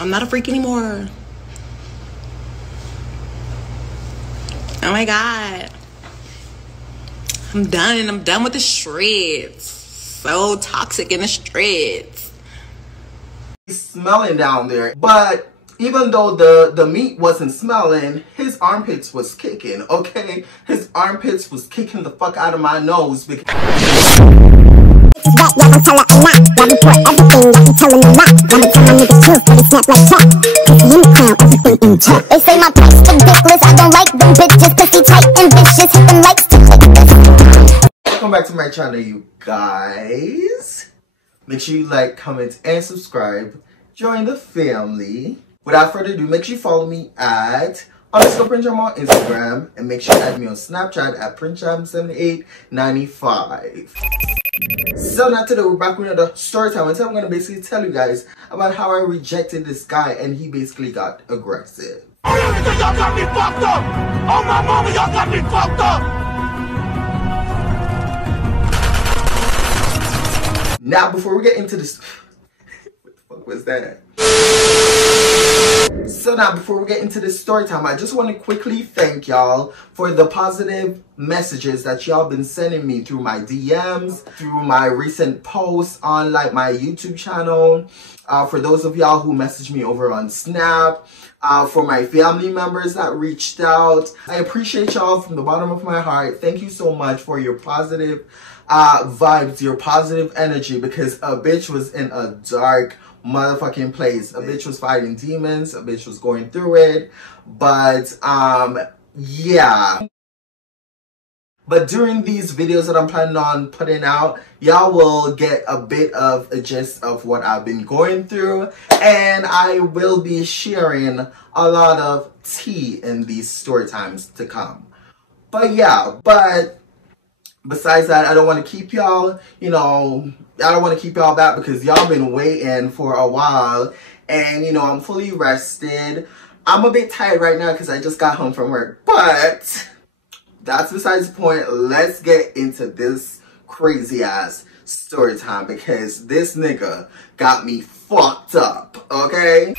I'm not a freak anymore. Oh my God. I'm done with the streets. So toxic in the streets. He's smelling down there, but even though the meat wasn't smelling, his armpits was kicking, okay? His armpits was kicking the fuck out of my nose because... That y'all tell her a lot. Y'all report everything that you telling a lot. Y'all be telling my niggas truth, but it's snap like chalk. Pussy in the crown, everything in check. They say my price ridiculous. I don't like them bitches. Pussy tight and vicious. Hit them likes to click this. Welcome back to my channel, you guys. Make sure you like, comment, and subscribe. Join the family. Without further ado, make sure you follow me at _PrinceJam on Instagram, and make sure you add me on Snapchat at PrinceJam7895. So now today we're back with another story time, and today I'm gonna basically tell you guys about how I rejected this guy and he basically got aggressive. Oh, y'all got me fucked up! Oh my mama, y'all got me fucked up! Now before we get into this, what the fuck was that? So now before we get into this story time, I just want to quickly thank y'all for the positive messages that y'all been sending me through my DMs, through my recent posts on like my YouTube channel, for those of y'all who messaged me over on Snap, for my family members that reached out. I appreciate y'all from the bottom of my heart. Thank you so much for your positive vibes, your positive energy, because a bitch was in a dark motherfucking place. A bitch was fighting demons, a bitch was going through it, but yeah. But during these videos that I'm planning on putting out, y'all will get a bit of a gist of what I've been going through, and I will be sharing a lot of tea in these story times to come. But yeah, besides that, I don't want to keep y'all, I don't want to keep y'all back because y'all been waiting for a while, and I'm fully rested. I'm a bit tired right now because I just got home from work, but that's besides the point. Let's get into this crazy ass story time because this nigga got me fucked up, okay?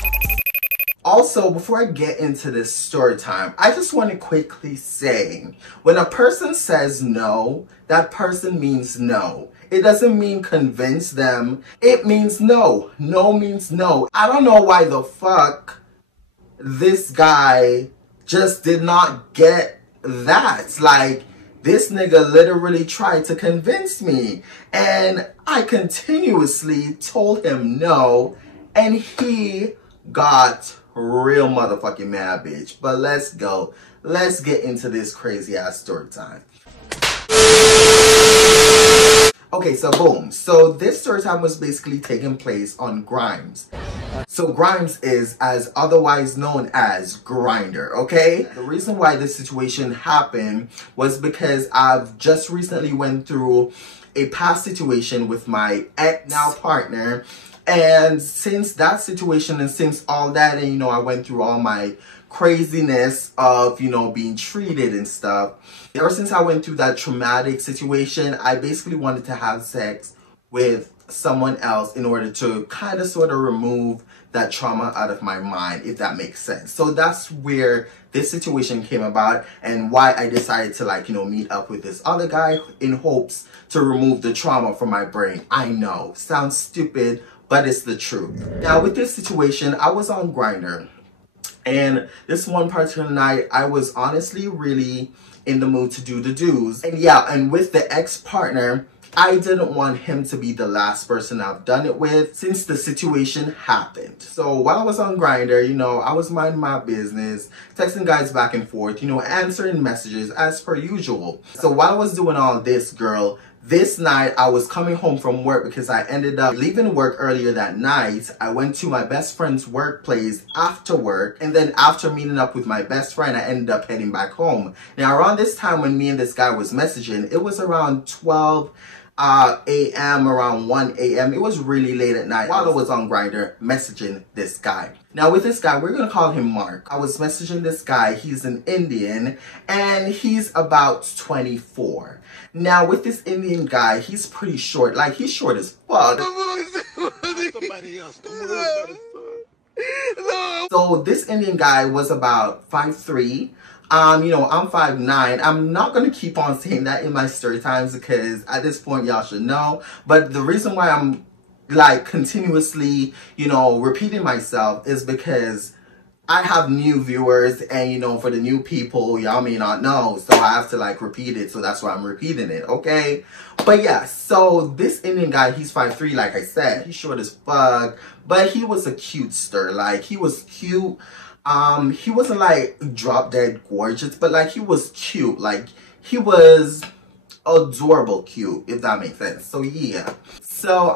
Also, before I get into this story time, I just want to quickly say, when a person says no, that person means no. It doesn't mean convince them. It means no. No means no. I don't know why the fuck this guy just did not get that. Like, this nigga literally tried to convince me, and I continuously told him no, and he got real motherfucking mad, bitch. But let's go. Let's get into this crazy ass story time. Okay, so boom. So this story time was basically taking place on Grimes. So Grimes is as otherwise known as Grindr, okay? The reason why this situation happened was because I've just recently went through a past situation with my ex now partner. And since that situation and since all that, and I went through all my craziness of, being treated and stuff. Ever since I went through that traumatic situation, I basically wanted to have sex with someone else in order to kind of sort of remove that trauma out of my mind, if that makes sense. So that's where this situation came about and why I decided to meet up with this other guy in hopes to remove the trauma from my brain. I know, sounds stupid, but it's the truth. Now with this situation, I was on Grindr, and this one particular night, I was honestly really in the mood to do the do's. And yeah, and with the ex-partner, I didn't want him to be the last person I've done it with since the situation happened. So while I was on Grindr, I was minding my business, texting guys back and forth, answering messages as per usual. So while I was doing all this, girl, this night I was coming home from work because I ended up leaving work earlier that night. I went to my best friend's workplace after work, and then after meeting up with my best friend, I ended up heading back home. Now around this time when me and this guy was messaging, it was around 12 a.m., around 1 a.m. It was really late at night while I was on Grindr messaging this guy. Now with this guy, we're gonna call him Mark. I was messaging this guy. He's an Indian and he's about 24. Now with this Indian guy, he's pretty short. Like, he's short as fuck. Somebody else. Come on, So this Indian guy was about 5'3". You know, I'm 5'9". I'm not gonna keep on saying that in my story times because at this point y'all should know. But the reason why I'm like continuously, you know, repeating myself is because I have new viewers, and you know, for the new people, y'all may not know, so I have to like repeat it, so that's why I'm repeating it, okay? But yeah, so this Indian guy, he's 5'3", like I said. He's short as fuck, but he was a cutester. Like, he was cute. He wasn't like drop dead gorgeous, but like he was cute. Like, he was adorable cute, if that makes sense. So yeah. So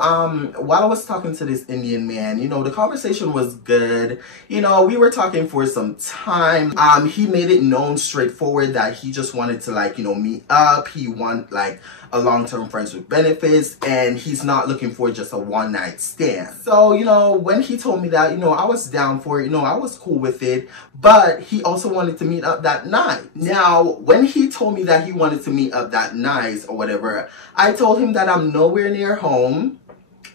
while I was talking to this Indian man, you know, the conversation was good. You know, we were talking for some time. He made it known straightforward that he just wanted to like, you know, meet up. He want like a long-term friends with benefits, and he's not looking for just a one-night stand. So, you know, when he told me that, you know, I was down for it, you know, I was cool with it, but he also wanted to meet up that night. Now, when he told me that he wanted to meet up that night or whatever, I told him that I'm nowhere near home,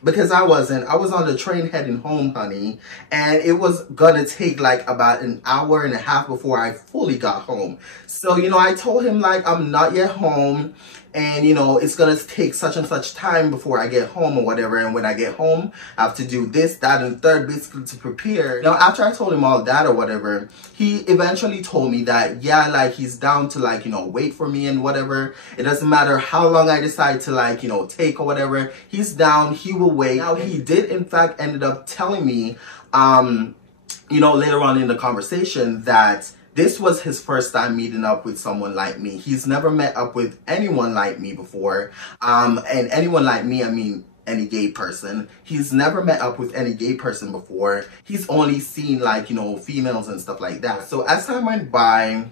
because I wasn't. I was on the train heading home, honey, and it was gonna take like about an hour and a half before I fully got home. So, you know, I told him like I'm not yet home, and you know, it's gonna take such and such time before I get home or whatever, and when I get home I have to do this, that, and the third, basically to prepare. Now, after I told him all that or whatever, he eventually told me that yeah, like he's down to like, you know, wait for me and whatever. It doesn't matter how long I decide to like, you know, take or whatever, he's down, he will wait. Now, he did in fact ended up telling me you know, later on in the conversation that this was his first time meeting up with someone like me. He's never met up with anyone like me before. And anyone like me, I mean any gay person. He's never met up with any gay person before. He's only seen like, you know, females and stuff like that. So as time went by,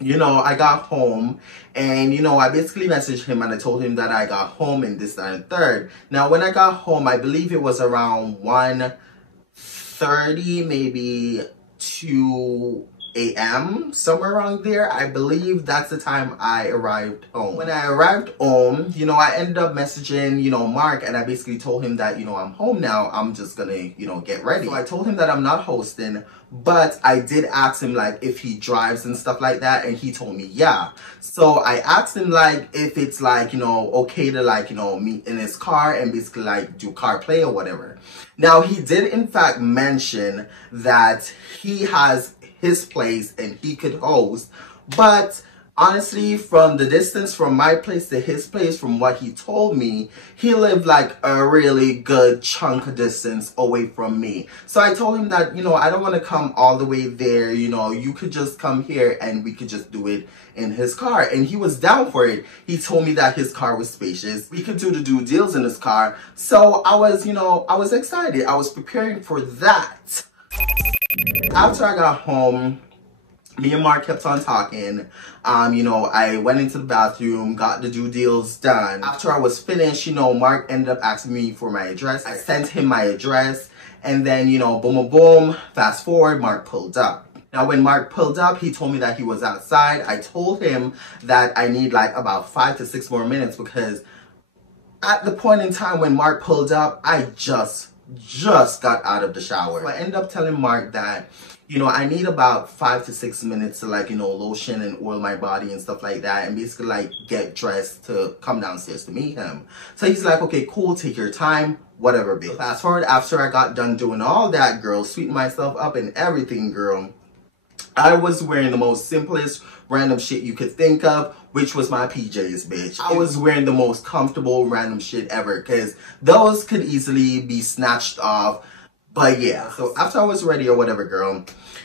you know, I got home, and you know, I basically messaged him and I told him that I got home and this, that, and third. Now, when I got home, I believe it was around 1:30, maybe 2 a.m., somewhere around there. I believe that's the time I arrived home. When I arrived home, you know, I ended up messaging, you know, Mark, and I basically told him that, you know, I'm home now, I'm just gonna, you know, get ready. So I told him that I'm not hosting, but I did ask him like if he drives and stuff like that, and he told me yeah. So I asked him like if it's like, you know, okay to like, you know, meet in his car and basically like do CarPlay or whatever. Now, he did in fact mention that he has his place and he could host, but honestly, from the distance from my place to his place, from what he told me, he lived like a really good chunk of distance away from me. So I told him that, you know, I don't want to come all the way there, you know, you could just come here and we could just do it in his car. And he was down for it. He told me that his car was spacious. We could do the due deals in his car. So I was, you know, I was excited. I was preparing for that. After I got home, me and Mark kept on talking. You know, I went into the bathroom, got the due deals done. After I was finished, you know, Mark ended up asking me for my address. I sent him my address, and then, you know, boom, boom, boom, fast forward, Mark pulled up. Now, when Mark pulled up, he told me that he was outside. I told him that I need like about 5 to 6 more minutes, because at the point in time when Mark pulled up, I just got out of the shower. So I ended up telling Mark that, you know, I need about 5 to 6 minutes to like, you know, lotion and oil my body and stuff like that, and basically like get dressed to come downstairs to meet him. So he's like, okay, cool, take your time, whatever, babe. Fast forward, after I got done doing all that, girl, sweeting myself up and everything, girl, I was wearing the most simplest random shit you could think of, which was my PJs, bitch. I was wearing the most comfortable random shit ever, because those could easily be snatched off. But yeah, so after I was ready or whatever, girl,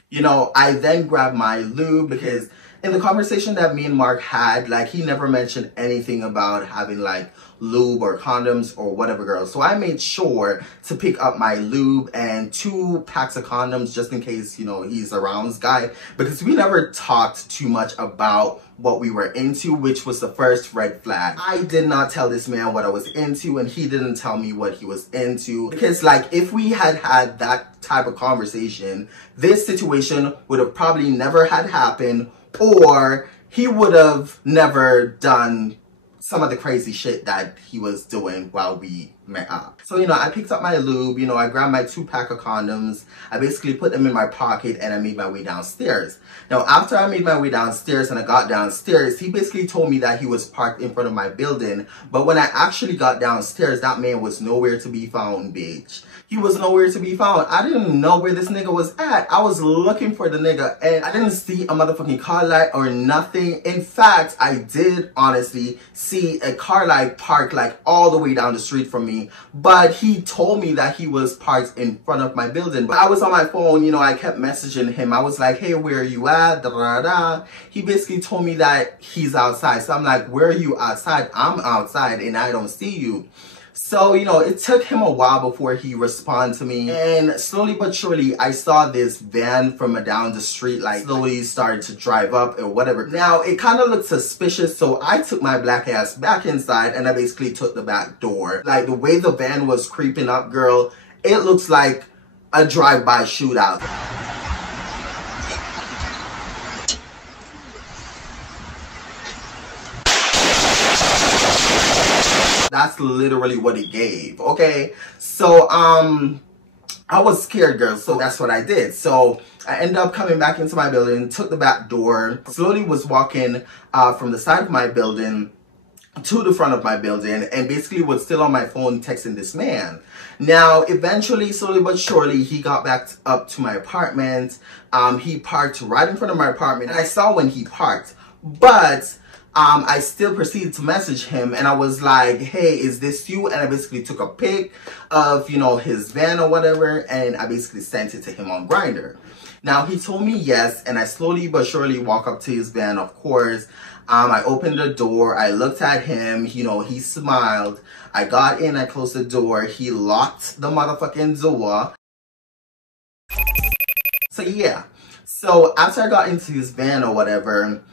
you know, I then grabbed my lube, because in the conversation that me and Mark had, like, he never mentioned anything about having like lube or condoms or whatever, girl. So I made sure to pick up my lube and 2 packs of condoms just in case, you know, he's around, this guy, because we never talked too much about what we were into, which was the first red flag. I did not tell this man what I was into, and he didn't tell me what he was into, because like if we had had that type of conversation, this situation would have probably never had happened, or he would have never done some of the crazy shit that he was doing while we me up. So, you know, I picked up my lube, you know, I grabbed my 2-pack of condoms. I basically put them in my pocket and I made my way downstairs. Now, after I made my way downstairs and I got downstairs, he basically told me that he was parked in front of my building. But when I actually got downstairs, that man was nowhere to be found, bitch. He was nowhere to be found. I didn't know where this nigga was at. I was looking for the nigga and I didn't see a motherfucking car light or nothing. In fact, I did honestly see a car light parked like all the way down the street from me. But he told me that he was parked in front of my building. But I was on my phone, you know, I kept messaging him. I was like, hey, where are you at? Da, da, da. He basically told me that he's outside. So I'm like, where are you outside? I'm outside and I don't see you. So, you know, it took him a while before he responded to me. And slowly but surely, I saw this van from down the street, like, slowly started to drive up or whatever. Now, it kind of looked suspicious, so I took my black ass back inside and I basically took the back door. Like, the way the van was creeping up, girl, it looks like a drive-by shootout. That's literally what it gave, okay? So, I was scared, girl, so that's what I did. So, I ended up coming back into my building, took the back door, slowly was walking from the side of my building to the front of my building, and basically was still on my phone texting this man. Now, eventually, slowly but surely, he got back up to my apartment. He parked right in front of my apartment, and I saw when he parked, but I still proceeded to message him and I was like, hey, is this you? And I basically took a pic of, you know, his van or whatever, and I basically sent it to him on Grindr. Now, he told me yes, and I slowly but surely walk up to his van, of course. I opened the door, I looked at him, you know, he smiled. I got in, I closed the door, he locked the motherfucking door. So yeah, so after I got into his van or whatever,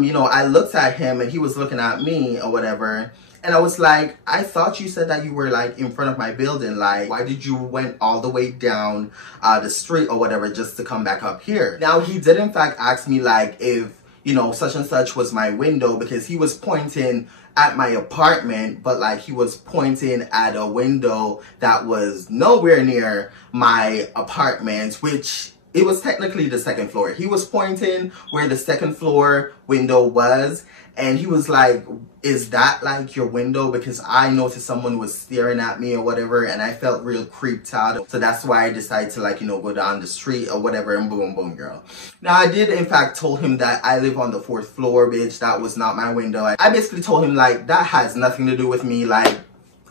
you know, I looked at him and he was looking at me or whatever. And I was like, I thought you said that you were like in front of my building. Like, why did you went all the way down the street or whatever just to come back up here? Now, he did in fact ask me like if, you know, such and such was my window, because he was pointing at my apartment, but like he was pointing at a window that was nowhere near my apartment, which it was technically the second floor. He was pointing where the second floor window was, and he was like, is that like your window? Because I noticed someone was staring at me or whatever, and I felt real creeped out. So that's why I decided to, like, you know, go down the street or whatever, and boom, boom, girl. Now, I did in fact told him that I live on the 4th floor, bitch. That was not my window. I basically told him like, that has nothing to do with me. Like,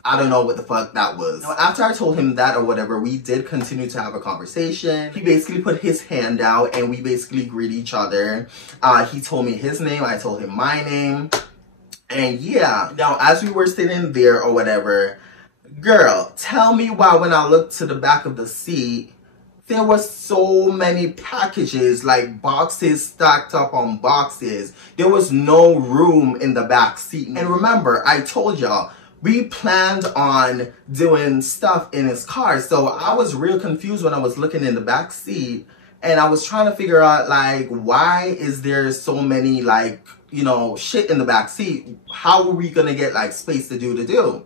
I don't know what the fuck that was. Now, after I told him that or whatever, we did continue to have a conversation. He basically put his hand out and we basically greeted each other. He told me his name, I told him my name. And yeah, now as we were sitting there or whatever, girl, tell me why when I looked to the back of the seat, there was so many packages, like boxes stacked up on boxes. There was no room in the back seat. And remember, I told y'all, we planned on doing stuff in his car. So I was real confused when I was looking in the back seat, and I was trying to figure out like, why is there so many like, you know, shit in the back seat? How are we gonna get like space to do?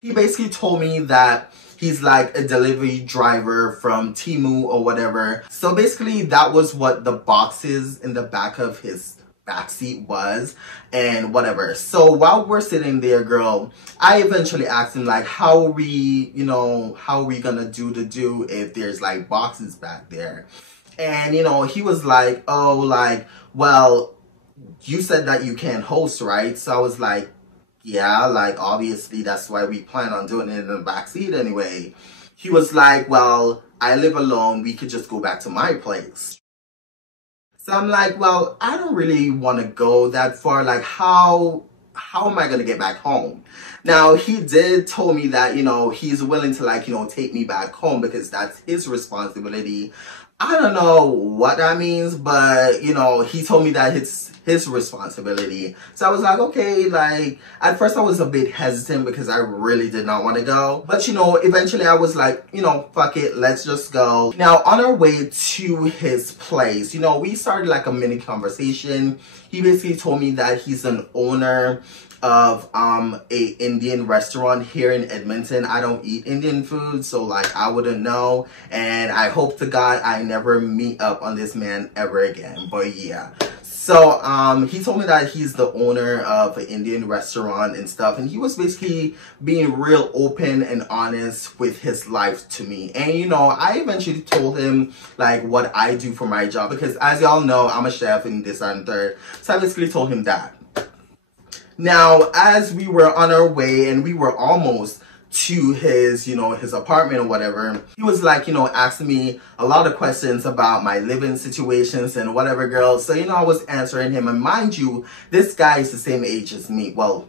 He basically told me that he's like a delivery driver from Temu or whatever. So basically that was what the boxes in the back of his backseat was and whatever. So while we're sitting there, girl, I eventually asked him like, how are we, you know, how are we gonna do if there's like boxes back there? And you know, he was like, oh, like, well, you said that you can't host, right? So I was like, yeah, like obviously that's why we plan on doing it in the backseat anyway. He was like, well, I live alone, we could just go back to my place. So I'm like, well, I don't really want to go that far. Like, how am I going to get back home? Now, he did told me that, you know, he's willing to, like, you know, take me back home because that's his responsibility. I don't know what that means, but, you know, he told me that it's his responsibility. So I was like, okay, like, at first I was a bit hesitant because I really did not want to go. But, you know, eventually I was like, you know, fuck it, let's just go. Now, on our way to his place, you know, we started like a mini conversation. He basically told me that he's an owner of a Indian restaurant here in Edmonton. I don't eat Indian food, so like I wouldn't know, and I hope to God I never meet up on this man ever again. But yeah, so he told me that he's the owner of an Indian restaurant and stuff, and he was basically being real open and honest with his life to me. And you know, I eventually told him like what I do for my job, because as y'all know, I'm a chef and this and third. So I basically told him that. Now, as we were on our way and we were almost to his, you know, his apartment or whatever, he was like, you know, asking me a lot of questions about my living situations and whatever, girl. So, you know, I was answering him. And mind you, this guy is the same age as me. Well,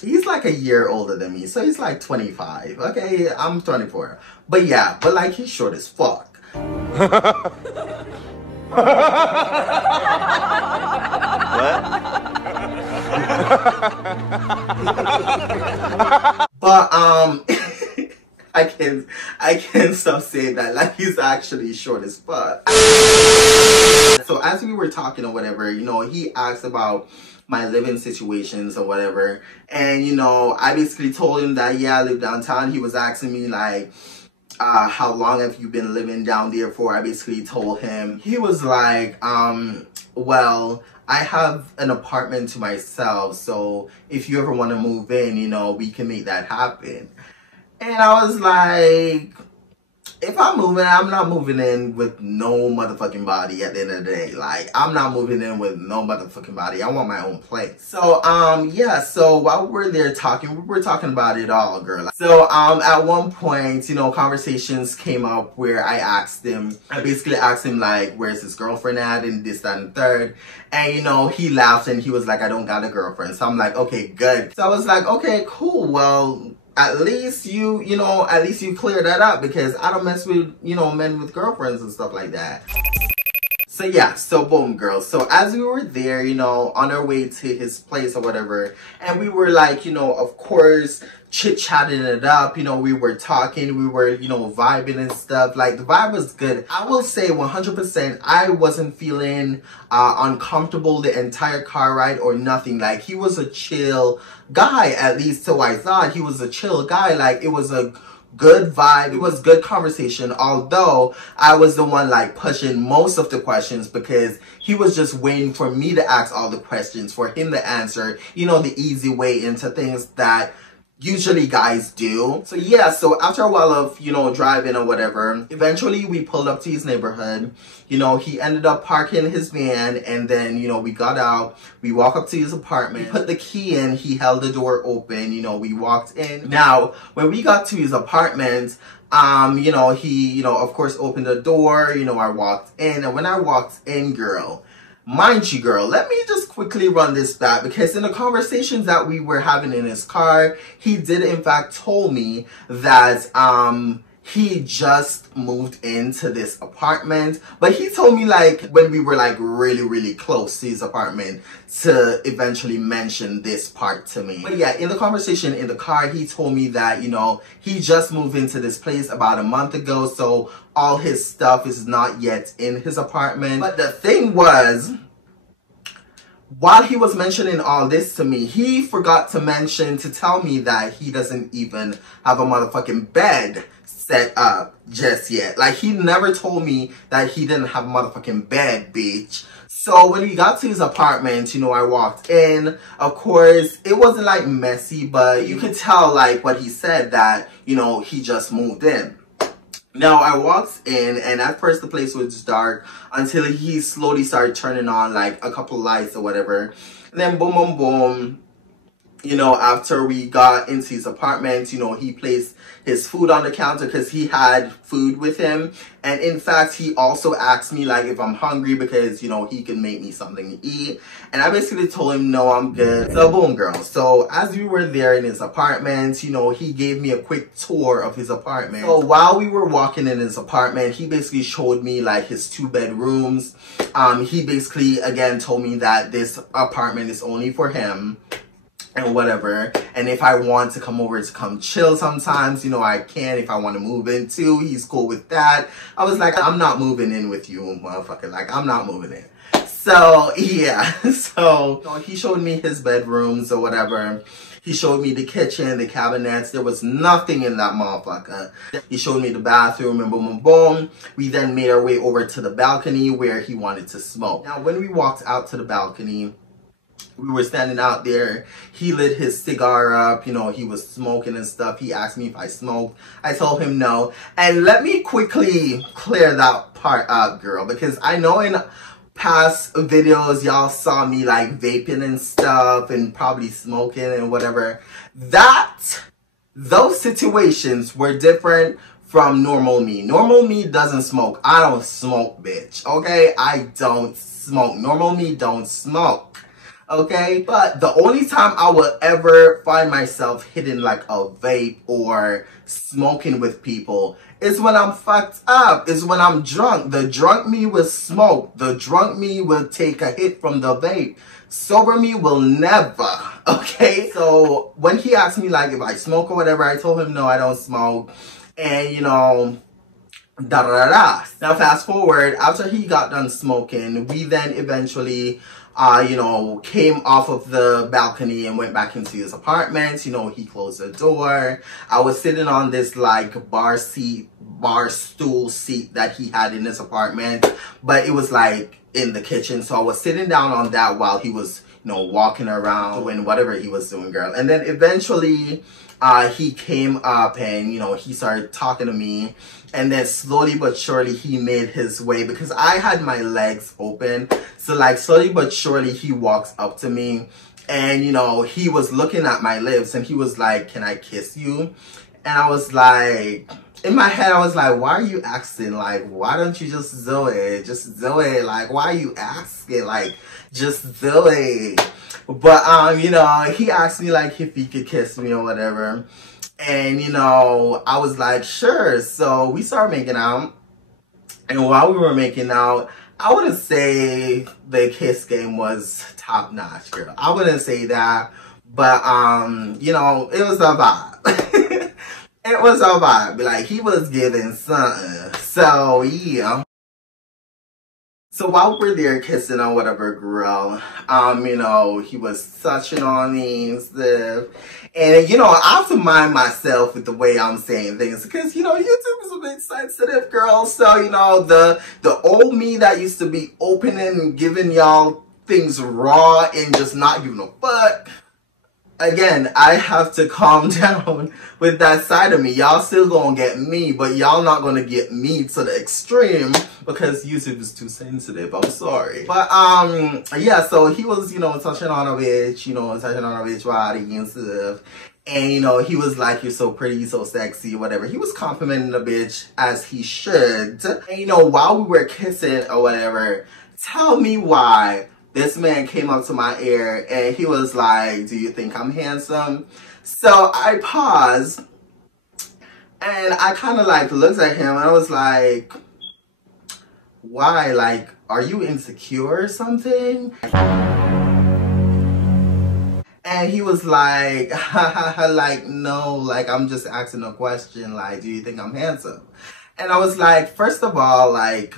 he's like a year older than me. So he's like 25. Okay, I'm 24. But yeah, but like he's short as fuck. But I can't stop saying that, like he's actually short as fuck. So as we were talking or whatever, you know, he asked about my living situations or whatever, and you know, I basically told him that yeah, I live downtown. He was asking me like, how long have you been living down there for? I basically told him. He was like, well, I have an apartment to myself, so if you ever want to move in, you know, we can make that happen. And I was like, if I'm moving, I'm not moving in with no motherfucking body at the end of the day. Like, I'm not moving in with no motherfucking body. I want my own place. So, yeah, so while we were there talking, we were talking about it all, girl. So, at one point, you know, conversations came up where I basically asked him, like, where's his girlfriend at, and this, that, and third. And, you know, he laughed and he was like, I don't got a girlfriend. So I'm like, okay, good. So I was like, okay, cool. Well, at least you clear that up, because I don't mess with, you know, men with girlfriends and stuff like that. So yeah, so boom, girls. So as we were there, you know, on our way to his place or whatever, and we were like, you know, of course, chit-chatting it up, you know, we were talking, we were, you know, vibing and stuff. Like, the vibe was good. I will say 100%, I wasn't feeling uncomfortable the entire car ride or nothing. Like, he was a chill guy, at least so I thought. He was a chill guy. Like, it was a good vibe. It was good conversation, although I was the one like pushing most of the questions, because he was just waiting for me to ask all the questions, for him to answer, you know, the easy way into things that usually guys do. So yeah, so after a while of, you know, driving or whatever, eventually we pulled up to his neighborhood. You know, he ended up parking his van, and then, you know, we got out, we walked up to his apartment, put the key in, he held the door open, you know, we walked in. Now, when we got to his apartment, you know, he, you know, of course opened the door, you know, I walked in, and when I walked in, girl, mind you, girl, let me just quickly run this back, because in the conversations that we were having in his car, he did in fact told me that he just moved into this apartment. But he told me like when we were like really close to his apartment to eventually mention this part to me. But yeah, in the conversation in the car, he told me that, you know, he just moved into this place about a month ago, so all his stuff is not yet in his apartment. But the thing was, while he was mentioning all this to me, he forgot to tell me that he doesn't even have a motherfucking bed set up just yet. Like, he never told me that he didn't have a motherfucking bed, bitch. So when we got to his apartment, you know, I walked in. Of course, it wasn't like messy, but you could tell like what he said, that, you know, he just moved in. Now, I walked in, and at first the place was dark until he slowly started turning on like a couple lights or whatever. And then boom, boom, boom. You know, after we got into his apartment, you know, he placed his food on the counter because he had food with him. And in fact, he also asked me like if I'm hungry, because, you know, he can make me something to eat. And I basically told him, no, I'm good. So boom, girl. So as we were there in his apartment, you know, he gave me a quick tour of his apartment. So while we were walking in his apartment, he basically showed me like his 2 bedrooms. He basically, again, told me that this apartment is only for him and whatever, and if I want to come over to come chill sometimes, you know, I can. If I want to move in too, he's cool with that. I was like, I'm not moving in with you, motherfucker. Like, I'm not moving in. So yeah, so he showed me his bedrooms or whatever. He showed me the kitchen, the cabinets. There was nothing in that motherfucker. He showed me the bathroom and boom, boom, boom. We then made our way over to the balcony where he wanted to smoke. Now, when we walked out to the balcony, we were standing out there. He lit his cigar up. You know, he was smoking and stuff. He asked me if I smoked. I told him no. And let me quickly clear that part up, girl, because I know in past videos y'all saw me like vaping and stuff and probably smoking and whatever. Those situations were different from normal me. Normal me doesn't smoke. I don't smoke, bitch. Okay? I don't smoke. Normal me don't smoke. Okay? But the only time I will ever find myself hitting like a vape or smoking with people is when I'm fucked up, is when I'm drunk. The drunk me will smoke. The drunk me will take a hit from the vape. Sober me will never. Okay? So when he asked me like if I smoke or whatever, I told him no, I don't smoke. And you know, da da da da. Now fast forward, after he got done smoking, we then eventually you know, came off of the balcony and went back into his apartment. You know, he closed the door. I was sitting on this like bar stool seat that he had in his apartment, but it was like in the kitchen. So I was sitting down on that while he was, you know, walking around doing whatever he was doing, girl. And then eventually he came up and, you know, he started talking to me. And then slowly but surely he made his way because I had my legs open. So like slowly but surely he walks up to me and, you know, he was looking at my lips and he was like, "Can I kiss you?" And I was like, in my head, I was like, why are you asking? Like, why don't you just do it? Just do it. Like, why are you asking? Like, just do it. But, you know, he asked me like if he could kiss me or whatever. And, you know, I was like, sure. So we started making out. And while we were making out, I wouldn't say the kiss game was top notch, girl. I wouldn't say that. But, you know, it was a vibe. It was a vibe. Like, he was giving something. So, yeah. So while we're there kissing or whatever, girl, you know, he was touching on me and stuff. And, you know, I have to mind myself with the way I'm saying things because, you know, YouTube is a bit sensitive, girl. So, you know, the old me that used to be opening and giving y'all things raw and just not giving a fuck. Again, I have to calm down with that side of me. Y'all still gonna get me, but y'all not gonna get me to the extreme because YouTube is too sensitive. I'm sorry. But, yeah, so he was, you know, touching on a bitch, you know, touching on a bitch body and stuff. And, you know, he was like, "You're so pretty, you're so sexy," whatever. He was complimenting the bitch as he should. And, you know, while we were kissing or whatever, tell me why this man came up to my ear and he was like, "Do you think I'm handsome?" So I paused and I kind of like looked at him and I was like, "Why? Like, are you insecure or something?" And he was like, like, "No, like, I'm just asking a question. Like, do you think I'm handsome?" And I was like, first of all, like,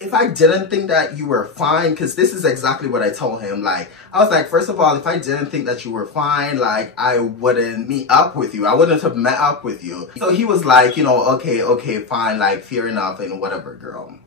if I didn't think that you were fine, because this is exactly what I told him. Like, I was like, first of all, if I didn't think that you were fine, like, I wouldn't meet up with you. I wouldn't have met up with you. So he was like, you know, okay, fine, like, fair enough and whatever, girl.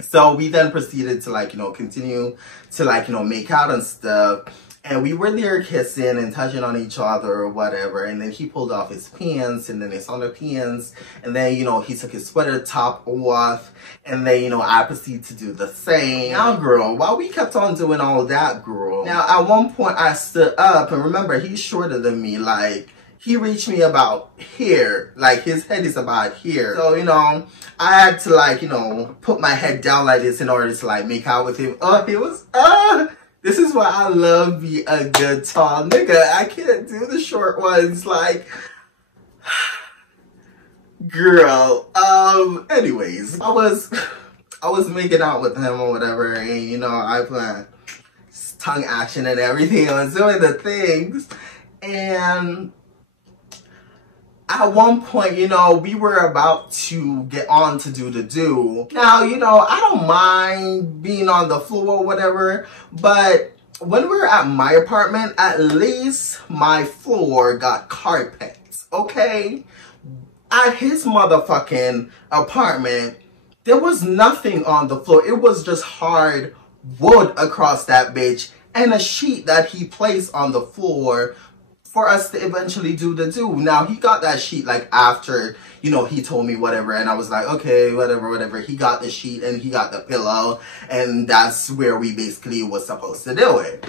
So we then proceeded to, like, you know, continue to, like, you know, make out and stuff. And we were there kissing and touching on each other or whatever. And then he pulled off his pants and then his underpants. And then, you know, he took his sweater top off. And then, you know, I proceeded to do the same. Now, girl, while we kept on doing all that, girl. Now, at one point, I stood up. And remember, he's shorter than me. Like, he reached me about here. Like, his head is about here. So, you know, I had to, like, you know, put my head down like this in order to, like, make out with him. Oh, it was, this is why I love me a good tall nigga. I can't do the short ones, like, girl. Anyways, I was making out with him or whatever, and you know, I put tongue action and everything. I was doing the things, and at one point, you know, we were about to get on to do the do. Now, you know, I don't mind being on the floor or whatever, but when we were at my apartment, at least my floor got carpets, okay? At his motherfucking apartment, there was nothing on the floor. It was just hard wood across that bitch and a sheet that he placed on the floor for us to eventually do the do. Now, he got that sheet like after, you know, he told me whatever, and I was like, okay, whatever. He got the sheet and he got the pillow, and that's where we basically was supposed to do it.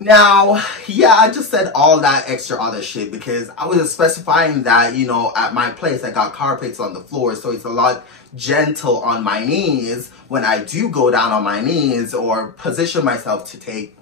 Now, yeah, I just said all that extra other shit because I was specifying that, you know, at my place I got carpets on the floor, so it's a lot gentle on my knees when I do go down on my knees or position myself to take,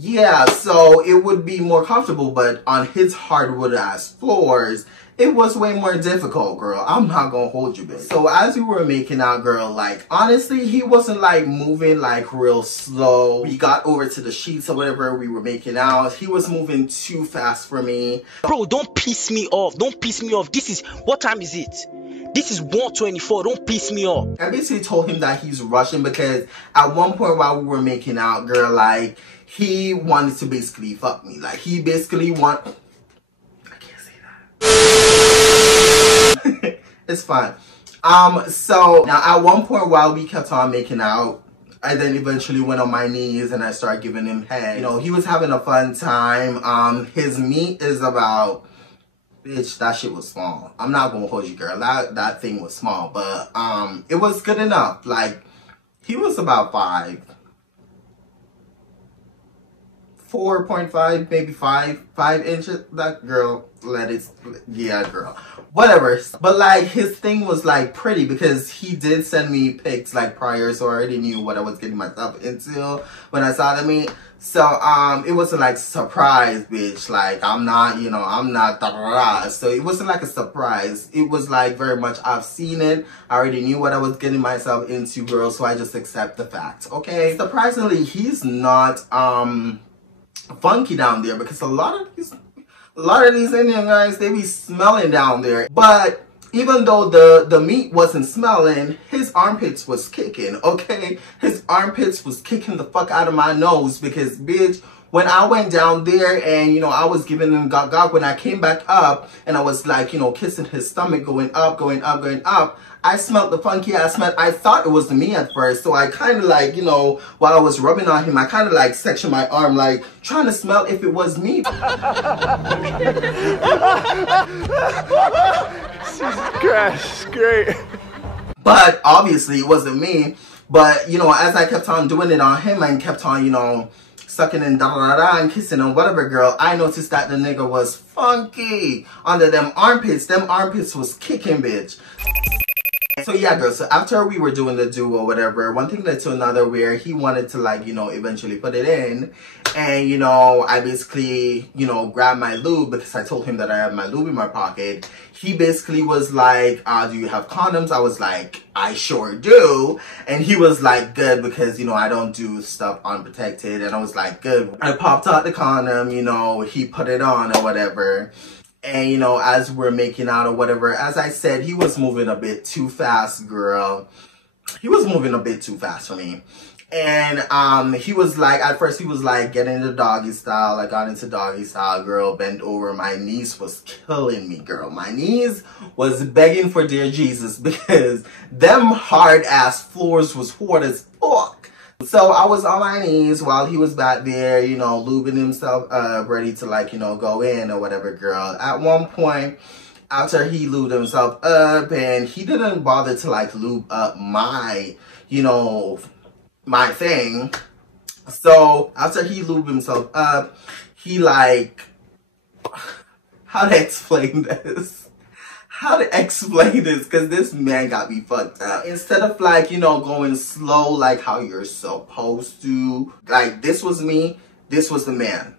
yeah, so it would be more comfortable, but on his hardwood ass floors, it was way more difficult, girl. I'm not gonna hold you, bitch. So as we were making out, girl, like, honestly, he wasn't like moving like real slow. We got over to the sheets or whatever, we were making out. He was moving too fast for me. Bro, don't piss me off. Don't piss me off. This is, what time is it? This is 1:24. Don't piss me off. I basically told him that he's rushing because at one point while we were making out, girl, like, he wanted to basically fuck me. Like, he basically I can't say that. It's fine. So now at one point while we kept on making out, I then eventually went on my knees and I started giving him head. You know, he was having a fun time. His meat is about, bitch, that shit was small. I'm not gonna hold you, girl. That thing was small, but it was good enough. Like, he was about 4.5, maybe 5 inches. That girl, yeah, girl, whatever. But like, his thing was like pretty because he did send me pics like prior, so I already knew what I was getting myself into when I saw the meat. So it wasn't like surprise, bitch. Like, I'm not, you know, I'm not da da da. So it wasn't like a surprise. It was like very much I've seen it. I already knew what I was getting myself into, girl. So I just accept the fact. Okay. Surprisingly, he's not funky down there because a lot of these Indian guys, they be smelling down there. But even though the meat wasn't smelling, his armpits was kicking, okay? His armpits was kicking the fuck out of my nose because, bitch, when I went down there and, you know, I was giving him gog, when I came back up and I was like, you know, kissing his stomach, going up, I smelled the funky ass smell. I thought it was me at first, so I kind of like, you know, while I was rubbing on him, I kind of like sectioned my arm, like trying to smell if it was me. Jesus Christ, great. But obviously it wasn't me. But, you know, as I kept on doing it on him and kept on, you know, sucking and da da da and kissing and whatever, girl, I noticed that the nigga was funky under them armpits. Them armpits was kicking, bitch. So yeah, girl, so after we were doing the do or whatever, one thing led to another where he wanted to, like, you know, eventually put it in. And, you know, I basically, you know, grabbed my lube because I told him that I have my lube in my pocket. He basically was like, do you have condoms? I was like, I sure do. And he was like, good, because, you know, I don't do stuff unprotected. And I was like, good. I popped out the condom, you know, he put it on or whatever. And, you know, as we're making out or whatever, as I said, he was moving a bit too fast, girl. He was moving a bit too fast for me. And he was like, at first he was like getting into doggy style. I got into doggy style, girl, bent over. My knees was killing me, girl. My knees was begging for dear Jesus because them hard ass floors was hard as fuck. So I was on my knees while he was back there, you know, lubing himself up, ready to, like, you know, go in or whatever, girl. At one point, after he lubed himself up, and he didn't bother to, like, lube up my, you know, my thing. So after he lubed himself up, he, like, how to explain this? How to explain this, because this man got me fucked up. Instead of, like, you know, going slow like how you're supposed to, like, this was me, this was the man.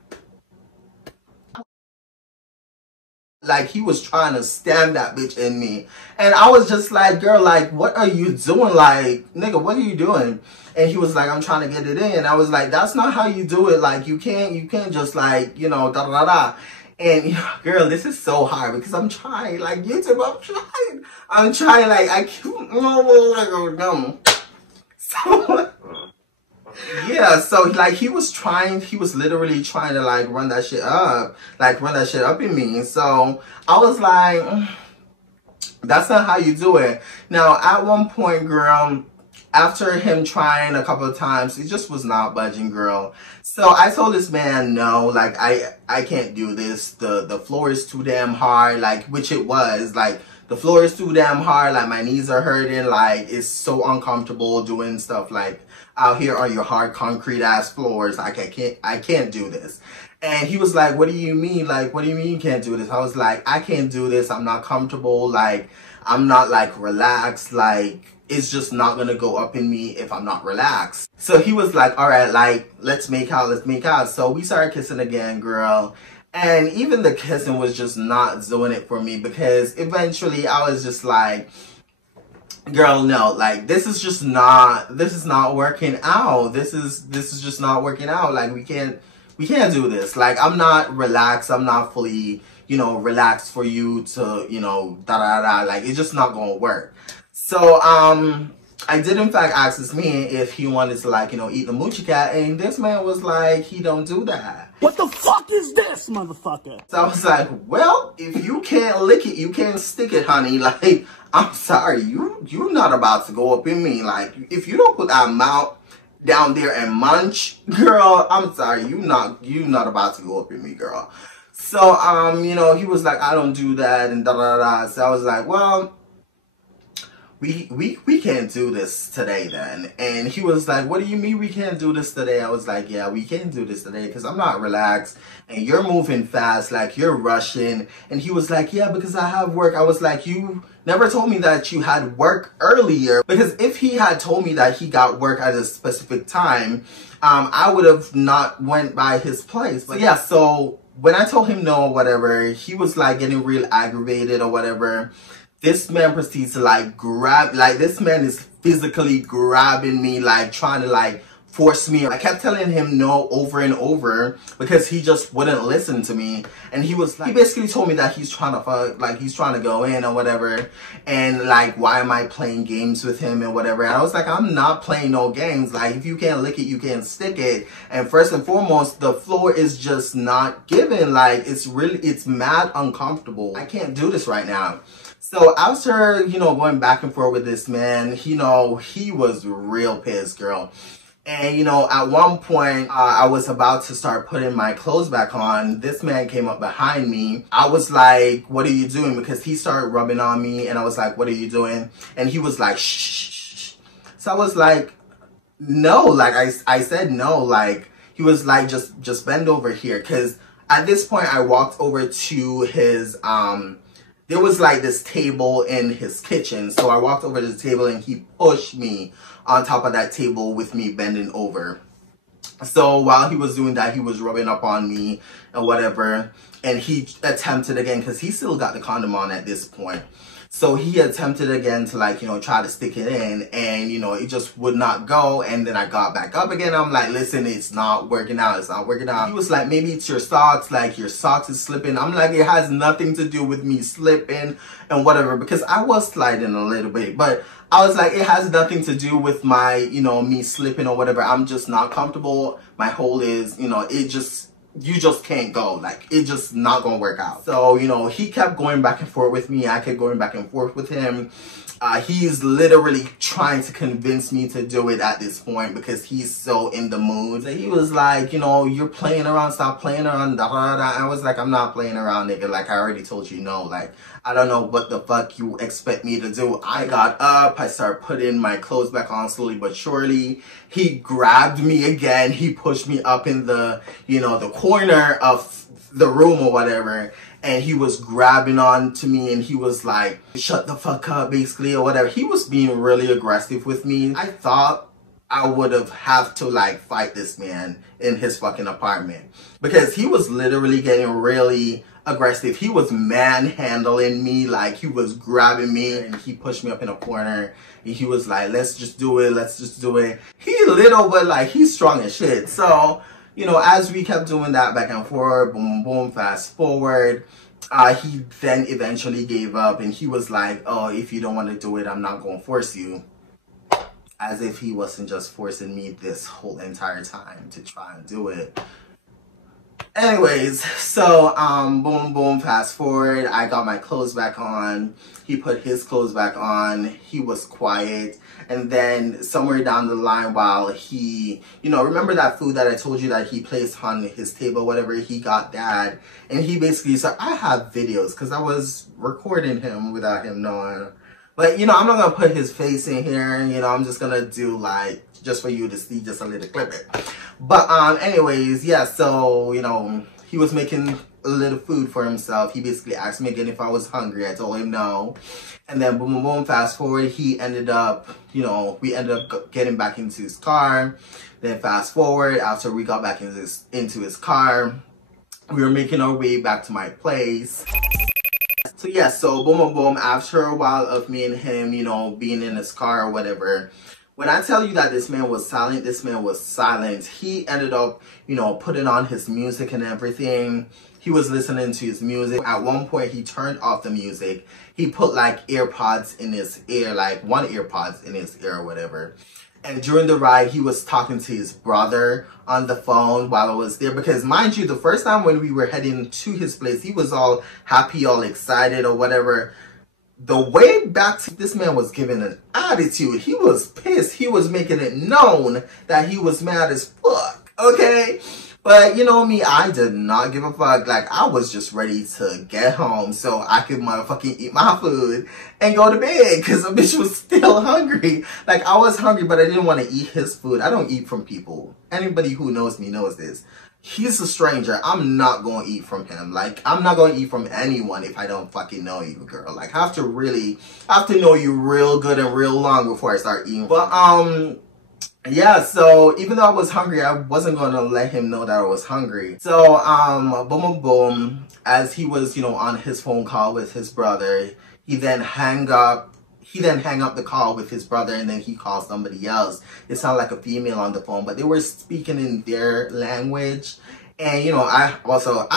Like, he was trying to stand that bitch in me. And I was just like, girl, like, what are you doing? Like, nigga, what are you doing? And he was like, I'm trying to get it in. I was like, that's not how you do it. Like, you can't just, like, you know, da da da da. And girl, this is so hard because I'm trying, like YouTube, I'm trying, like I can't, so yeah, so like he was literally trying to like run that shit up in me. So I was like, that's not how you do it. Now at one point, girl, after him trying a couple of times, he just was not budging, girl. So I told this man, no, like I can't do this. The floor is too damn hard, like, which it was, like the floor is too damn hard, like my knees are hurting, like it's so uncomfortable doing stuff like out here on your hard concrete ass floors. Like I can't do this. And he was like, what do you mean? Like, what do you mean you can't do this? I was like, I can't do this. I'm not comfortable. Like, I'm not like relaxed. Like, it's just not gonna go up in me if I'm not relaxed. So he was like, all right, like, let's make out. So we started kissing again, girl. And even the kissing was just not doing it for me, because eventually I was just like, girl, no, like this is not working out. This is just not working out. Like we can't do this. Like I'm not relaxed. I'm not fully, relaxed for you to, like it's just not gonna work. So I did in fact ask this man if he wanted to like, eat the moochie cat, and this man was like, he don't do that. What the fuck is this, motherfucker? So I was like, well, if you can't lick it, you can't stick it, honey. Like, I'm sorry, you're not about to go up in me. Like, if you don't put that mouth down there and munch, girl, I'm sorry, you not about to go up in me, girl. So, he was like, I don't do that, and da-da-da. So I was like, well, we can't do this today then. And he was like, what do you mean we can't do this today? I was like, yeah, we can't do this today because I'm not relaxed and you're moving fast, like you're rushing. And he was like, yeah, because I have work. I was like, you never told me that you had work earlier, because if he had told me that he got work at a specific time, I would have not went by his place. But yeah, so when I told him no or whatever, he was like getting real aggravated or whatever. This man proceeds to like grab, like this man is physically grabbing me, like trying to like force me. I kept telling him no over and over because he just wouldn't listen to me. And he was like, he basically told me that he's trying to fuck, like he's trying to go in or whatever. And like, why am I playing games with him and whatever? And I was like, I'm not playing no games. Like if you can't lick it, you can't stick it. And first and foremost, the floor is just not giving. Like it's mad uncomfortable. I can't do this right now. So after, going back and forth with this man, he was real pissed, girl. And, at one point, I was about to start putting my clothes back on. This man came up behind me. I was like, what are you doing? Because he started rubbing on me, and I was like, what are you doing? And he was like, shh. So I was like, no, like I said no. Like, he was like, just bend over here. Because at this point, I walked over to his, there was like this table in his kitchen. So I walked over to the table and he pushed me on top of that table with me bending over. So while he was doing that, he was rubbing up on me and whatever. And he attempted again, because he still got the condom on at this point. So he attempted again to like, try to stick it in, and, it just would not go. And then I got back up again. I'm like, listen, it's not working out. It's not working out. He was like, maybe it's your socks. Like your socks is slipping. I'm like, it has nothing to do with me slipping and whatever, because I was sliding a little bit, but I was like, it has nothing to do with my, me slipping or whatever. I'm just not comfortable. My hole is, you just can't go. Like, it's just not gonna work out. So, he kept going back and forth with me. I kept going back and forth with him. He's literally trying to convince me to do it at this point because he's so in the mood. So he was like, you're playing around, stop playing around, da da da. I was like, I'm not playing around, nigga. Like, I already told you no. Like, I don't know what the fuck you expect me to do. I got up, I started putting my clothes back on slowly but surely. He grabbed me again. He pushed me up in the, the corner of the room or whatever. And he was grabbing on to me, and he was like, shut the fuck up, basically, or whatever. He was being really aggressive with me. I thought I would have to like fight this man in his fucking apartment, because he was literally getting really aggressive. He was manhandling me, like he was grabbing me, and he pushed me up in a corner. And he was like, let's just do it. Let's just do it. He little, but like he's strong as shit. So, you know, as we kept doing that back and forth, boom, boom, fast forward, he then eventually gave up and he was like, oh, if you don't want to do it, I'm not going to force you. As if he wasn't just forcing me this whole entire time to try and do it. Anyways, so boom, boom, fast forward, I got my clothes back on. He put his clothes back on. He was quiet. And then somewhere down the line, while he, you know, remember that food that I told you that he placed on his table, whatever, he got that. And he basically, so I have videos because I was recording him without him knowing. But, you know, I'm not going to put his face in here. You know, I'm just going to do like, just for you to see just a little clip it. But anyways, yeah, so, you know, he was making a little food for himself. He basically asked me again if I was hungry. I told him no. And then boom, boom, boom, fast forward, he ended up, you know, we ended up getting back into his car. Then fast forward, after we got back into his car, we were making our way back to my place. So yeah, so boom, boom, boom, after a while of me and him, you know, being in his car or whatever, when I tell you that this man was silent, this man was silent. He ended up, you know, putting on his music and everything. He was listening to his music. At one point, he turned off the music. He put like earpods in his ear, like one earpods in his ear or whatever. And during the ride, he was talking to his brother on the phone while I was there. Because mind you, the first time when we were heading to his place, he was all happy, all excited or whatever. The way back to this man was giving an attitude. He was pissed. He was making it known that he was mad as fuck. Okay? But you know me, I did not give a fuck. Like, I was just ready to get home so I could motherfucking eat my food and go to bed because the bitch was still hungry. Like, I was hungry, but I didn't want to eat his food. I don't eat from people. Anybody who knows me knows this. He's a stranger. I'm not going to eat from him. Like, I'm not going to eat from anyone if I don't fucking know you, girl. Like, I have to know you real good and real long before I start eating. But, yeah, so even though I was hungry, I wasn't going to let him know that I was hungry. So, boom, boom, boom, as he was, you know, on his phone call with his brother, he then hung up the call with his brother and then he called somebody else. It sounded like a female on the phone, but they were speaking in their language. And, you know, I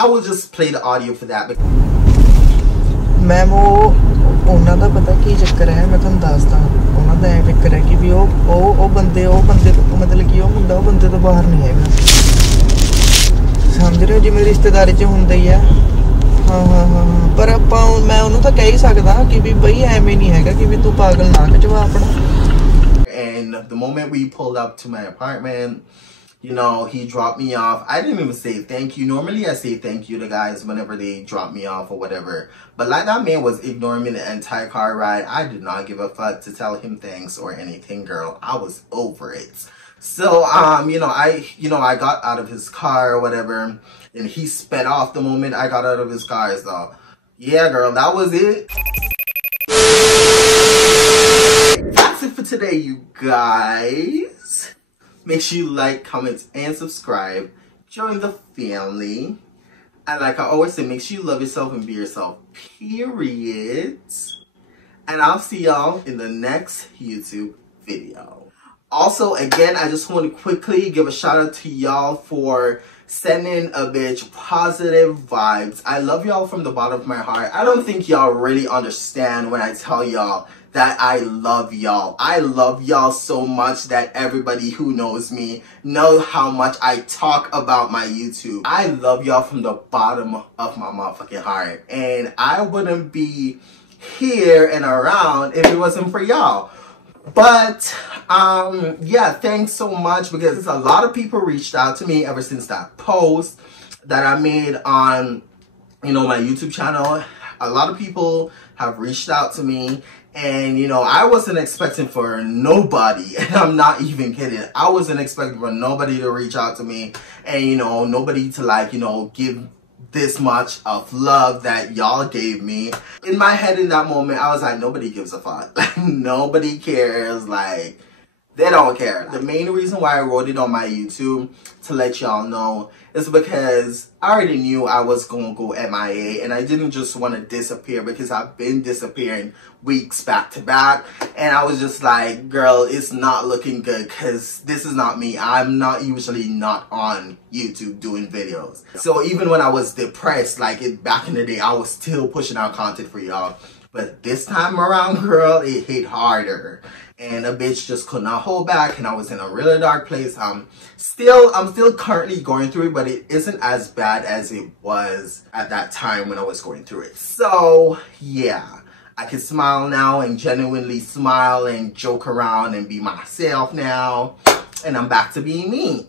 will just play the audio for that. Ma'am ਉਹਨਾਂ ਦਾ पता की ਚੱਕਰ है मैं ਤੁਹਾਨੂੰ ਦੱਸਦਾ ਉਹਨਾਂ ਦਾ ਇਹ ਚੱਕਰ है कि भी ਉਹ ਬੰਦੇ ਤੋਂ ਮਤਲਬ ਕਿ ਉਹ ਮੁੰਡਾ ਉਹ ਬੰਦੇ ਤੋਂ ਬਾਹਰ ਨਹੀਂ ਹੈਗਾ ਸਮਝ ਰਹੇ ਹੋ ਜਿਵੇਂ ਰਿਸ਼ਤੇਦਾਰੀ 'ਚ ਹੁੰਦਾ ਹੀ ਆ ਹਾਂ ਪਰ ਆਪਾਂ ਮੈਂ ਉਹਨੂੰ ਤਾਂ ਕਹਿ ਹੀ ਸਕਦਾ ਕਿ ਵੀ ਬਈ ਐਵੇਂ ਨਹੀਂ ਹੈਗਾ ਕਿ ਵੀ ਤੂੰ ਪਾਗਲ ਨਾ ਖਿਚਵਾ ਆਪਣਾ. And the moment we pulled up to my apartment, you know, he dropped me off. I didn't even say thank you. Normally I say thank you to guys whenever they drop me off or whatever. But like that man was ignoring me the entire car ride. I did not give a fuck to tell him thanks or anything, girl. I was over it. So, I got out of his car or whatever, and he sped off the moment I got out of his car. So, yeah, girl, that was it. That's it for today, you guys. Make sure you like, comment, and subscribe. Join the family. And like I always say, make sure you love yourself and be yourself, period. And I'll see y'all in the next YouTube video. Also, again, I just want to quickly give a shout out to y'all for sending a bitch positive vibes. I love y'all from the bottom of my heart. I don't think y'all really understand when I tell y'all that I love y'all. I love y'all so much that everybody who knows me know how much I talk about my YouTube. I love y'all from the bottom of my motherfucking heart. And I wouldn't be here and around if it wasn't for y'all. But yeah, thanks so much because a lot of people reached out to me ever since that post that I made on, you know, my YouTube channel. A lot of people have reached out to me. And, you know, I wasn't expecting for nobody, and I'm not even kidding. I wasn't expecting for nobody to reach out to me and, you know, nobody to, like, you know, give this much of love that y'all gave me. In my head in that moment, I was like, nobody gives a fuck. Like, nobody cares. Like, They don't care. The main reason why I wrote it on my YouTube to let y'all know is because I already knew I was gonna go MIA, and I didn't just want to disappear because I've been disappearing weeks back to back, and I was just like, girl, it's not looking good because this is not me. I'm not usually not on YouTube doing videos. So even when I was depressed, like back in the day, I was still pushing out content for y'all. But this time around, girl, it hit harder. And a bitch just could not hold back, and I was in a really dark place. I'm still currently going through it, but it isn't as bad as it was at that time when I was going through it. So yeah, I can smile now and genuinely smile and joke around and be myself now, and I'm back to being me.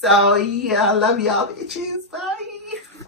So yeah, I love y'all bitches.